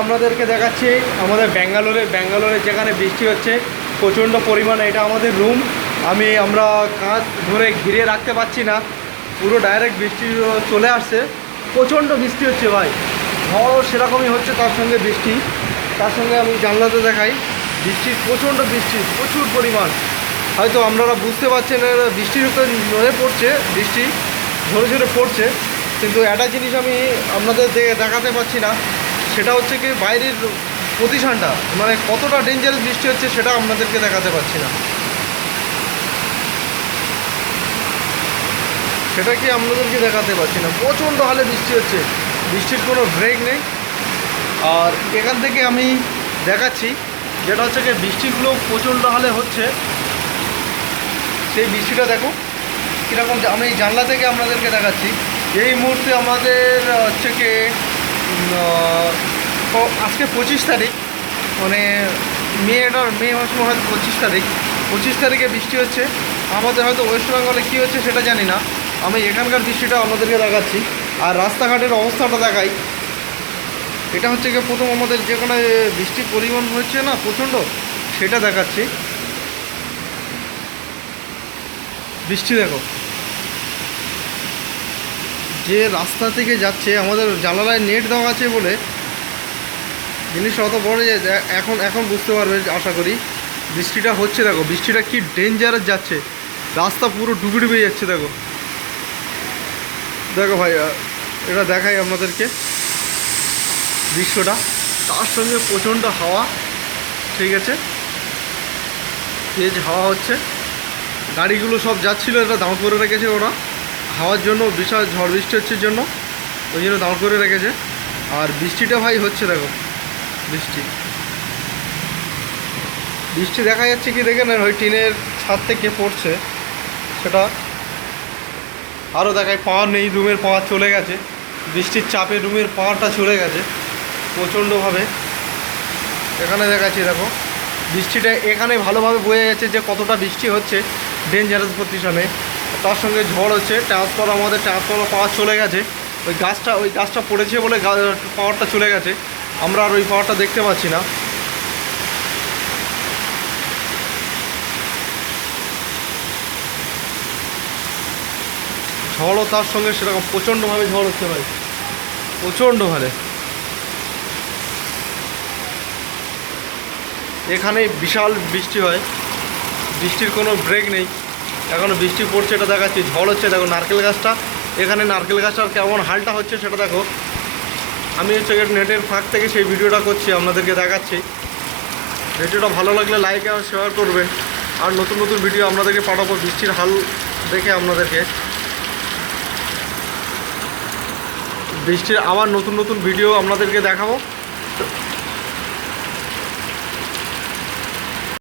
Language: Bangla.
আপনাদেরকে দেখাচ্ছি আমাদের ব্যাঙ্গালোরে যেখানে বৃষ্টি হচ্ছে প্রচণ্ড পরিমাণে। এটা আমাদের রুম, আমরা কাঁচ ধরে ঘিরে রাখতে পারছি না, পুরো ডাইরেক্ট বৃষ্টি চলে আসছে। প্রচণ্ড বৃষ্টি হচ্ছে ভাই, ঝড়ও সেরকমই হচ্ছে, তার সঙ্গে বৃষ্টি, তার সঙ্গে আমি জানলাতে দেখাই প্রচণ্ড বৃষ্টি, প্রচুর পরিমাণ। হয়তো আপনারা বুঝতে পারছেন বৃষ্টির উপরে ঝরে পড়ছে, বৃষ্টি ঝরে ঝরে পড়ছে, কিন্তু একটা জিনিস আমি আপনাদের দেখাতে পারছি না, সেটা হচ্ছে কি বাইরের পজিশনটা, মানে কতটা ডেঞ্জারাস বৃষ্টি হচ্ছে সেটা আপনাদেরকে দেখাতে পারছি না, সেটা কি আপনাদেরকে দেখাতে পারছি না। প্রচণ্ড হালে বৃষ্টি হচ্ছে, বৃষ্টির কোনো ব্রেক নেই। আর এখান থেকে আমি দেখাচ্ছি যেটা হচ্ছে কি বৃষ্টিগুলো প্রচণ্ড হালে হচ্ছে, সেই বৃষ্টিটা দেখো কীরকম। আমি জানলা থেকে আপনাদেরকে দেখাচ্ছি। এই মুহূর্তে আমাদের হচ্ছে কি আজকে 25 তারিখ, মানে মে মাস হয়তো 25 তারিখে বৃষ্টি হচ্ছে। আমাদের হয়তো ওয়েস্ট বেঙ্গলে কী হচ্ছে সেটা জানি না, আমি এখানকার বৃষ্টিটা আপনাদেরকে দেখাচ্ছি। আর রাস্তাঘাটের অবস্থাটা দেখাই। এটা হচ্ছে কি প্রথম আমাদের যেখানে বৃষ্টির পরিমাণ হচ্ছে না প্রচণ্ড, সেটা দেখাচ্ছি। বৃষ্টি দেখো, যে রাস্তা থেকে যাচ্ছে, আমাদের জানালায় নেট দেওয়া আছে বলে জিনিসটা অত বড় যে এখন বুঝতে পারবে আশা করি। বৃষ্টিটা হচ্ছে দেখো, বৃষ্টিটা কি ডেঞ্জারাস যাচ্ছে, রাস্তা পুরো ডুবে ডুবে যাচ্ছে। দেখো দেখো ভাই, এটা দেখাই আপনাদেরকে দৃশ্যটা, তার সঙ্গে প্রচণ্ড হাওয়া, ঠিক আছে, তেজ হাওয়া হচ্ছে। গাড়িগুলো সব যাচ্ছিলো, এটা দাঁড় করে রেখেছে ওরা হাওয়ার জন্য, বিশাল ঝড় বৃষ্টি হচ্ছে জন্য, ওই জন্য দাঁড় করে রেখেছে। আর বৃষ্টিটা ভাই হচ্ছে দেখো, বৃষ্টি দেখা যাচ্ছে কি দেখে নেন, ওই টিনের ছাদ থেকে পড়ছে সেটা। আরও দেখায় পাওয়ার নেই, রুমের পাওয়ার চলে গেছে, বৃষ্টির চাপে রুমের পাওয়ারটা চলে গেছে প্রচণ্ডভাবে। এখানে দেখাচ্ছি দেখো, বৃষ্টিটা এখানে ভালোভাবে বোঝা যাচ্ছে যে কতটা বৃষ্টি হচ্ছে ডেঞ্জারাস পজিশনে। তার সঙ্গে ঝড় হচ্ছে, আমাদের ট্রান্সফরমার পাওয়ার চলে গেছে, ওই গাছটা পড়েছে বলে পাওয়ারটা চলে গেছে, আমরা আর ওই পাওয়ারটা দেখতে পাচ্ছি না। ঝড়ও তার সঙ্গে সেরকম প্রচণ্ডভাবে ঝড় হচ্ছে ভাই, প্রচণ্ডভাবে। এখানে বিশাল বৃষ্টি হয়, বৃষ্টির কোনো ব্রেক নেই, এখনও বৃষ্টি পড়ছে, এটা দেখাচ্ছি। ঝড় হচ্ছে দেখো, নারকেল গাছটা, এখানে নারকেল গাছটার কেমন হালটা হচ্ছে সেটা দেখো। আমি হচ্ছে নেটের ফাঁক থেকে সেই ভিডিওটা করছি, আপনাদেরকে দেখাচ্ছি। ভিডিওটা ভালো লাগলে লাইক আর শেয়ার করবেন, আর নতুন নতুন ভিডিও আপনাদেরকে পাঠাবো বৃষ্টির হাল দেখে। আপনাদেরকে বৃষ্টির আবার নতুন নতুন ভিডিও আপনাদেরকে দেখাবো।